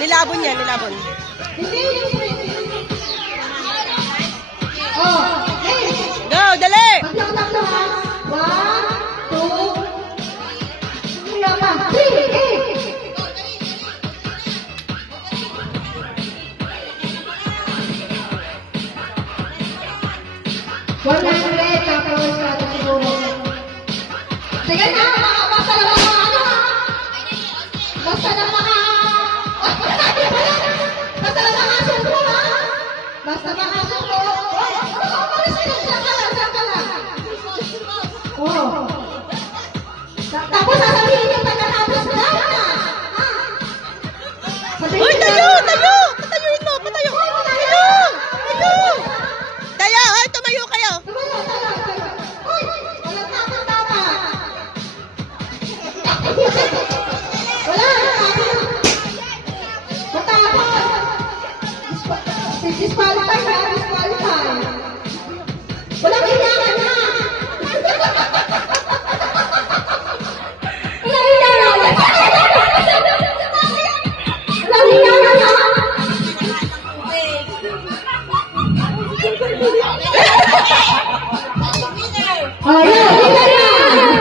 Nilabon yan, nilabon. Go, dali! Sige na, basta na mga basta na mga basta na mga suko ha, basta mga suko. Oh, tapos sasabihin niyo pagkatapos na. Uy, tayo! Tayo! Patayuin mo! Patayo! Tayo! Tayo! Tayo! Ay, tumayo kayo! Uy, walang tama-tama. Wala. Matapos. Disqualify ha, disqualify. Walang hilangan ha. Walang hilangan. Walang hilangan ha. Oh, yeah, hilangan.